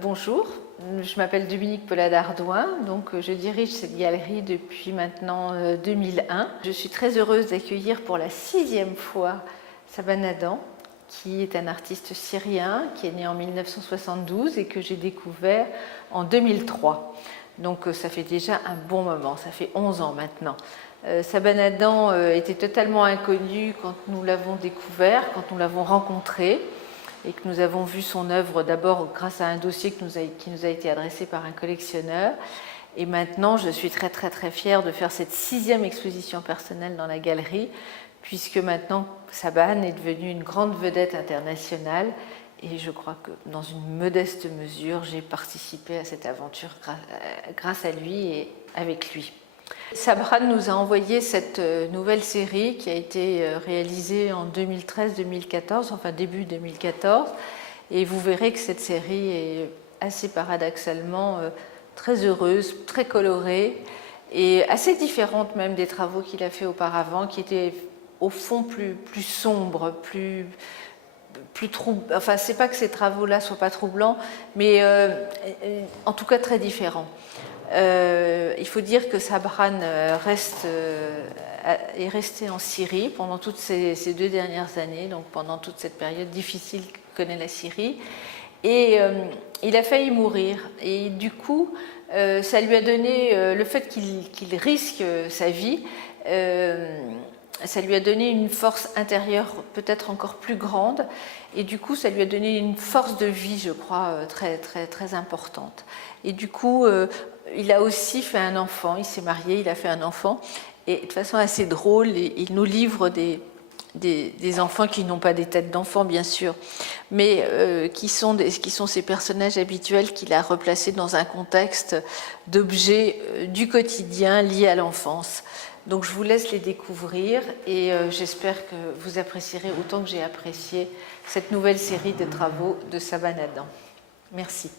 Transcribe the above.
Bonjour, je m'appelle Dominique Paula-Dardouin, donc je dirige cette galerie depuis maintenant 2001. Je suis très heureuse d'accueillir pour la 6e fois Saban Adam, qui est un artiste syrien qui est né en 1972 et que j'ai découvert en 2003. Donc ça fait déjà un bon moment, ça fait 11 ans maintenant. Saban Adam était totalement inconnu quand nous l'avons découvert, quand nous l'avons rencontré, et que nous avons vu son œuvre d'abord grâce à un dossier qui nous a été adressé par un collectionneur. Et maintenant, je suis très fière de faire cette 6e exposition personnelle dans la galerie, puisque maintenant, Saban est devenu une grande vedette internationale. Et je crois que dans une modeste mesure, j'ai participé à cette aventure grâce à lui et avec lui. Saban nous a envoyé cette nouvelle série qui a été réalisée en 2013-2014, enfin début 2014, et vous verrez que cette série est assez paradoxalement très heureuse, très colorée et assez différente même des travaux qu'il a fait auparavant, qui étaient au fond plus sombres, plus troublants. Enfin, c'est pas que ces travaux-là soient pas troublants, mais en tout cas très différents. Il faut dire que Saban est resté en Syrie pendant toutes ces 2 dernières années, donc pendant toute cette période difficile que connaît la Syrie, et il a failli mourir. Et du coup, ça lui a donné, le fait qu'il risque sa vie, ça lui a donné une force intérieure peut-être encore plus grande, et du coup ça lui a donné une force de vie, je crois, très importante. Et du coup, il a aussi fait un enfant, il s'est marié, il a fait un enfant, et de façon assez drôle, il nous livre des enfants qui n'ont pas des têtes d'enfants, bien sûr, mais qui sont ces personnages habituels qu'il a replacés dans un contexte d'objets du quotidien liés à l'enfance. Donc je vous laisse les découvrir et j'espère que vous apprécierez autant que j'ai apprécié cette nouvelle série de travaux de Saban Adam. Merci.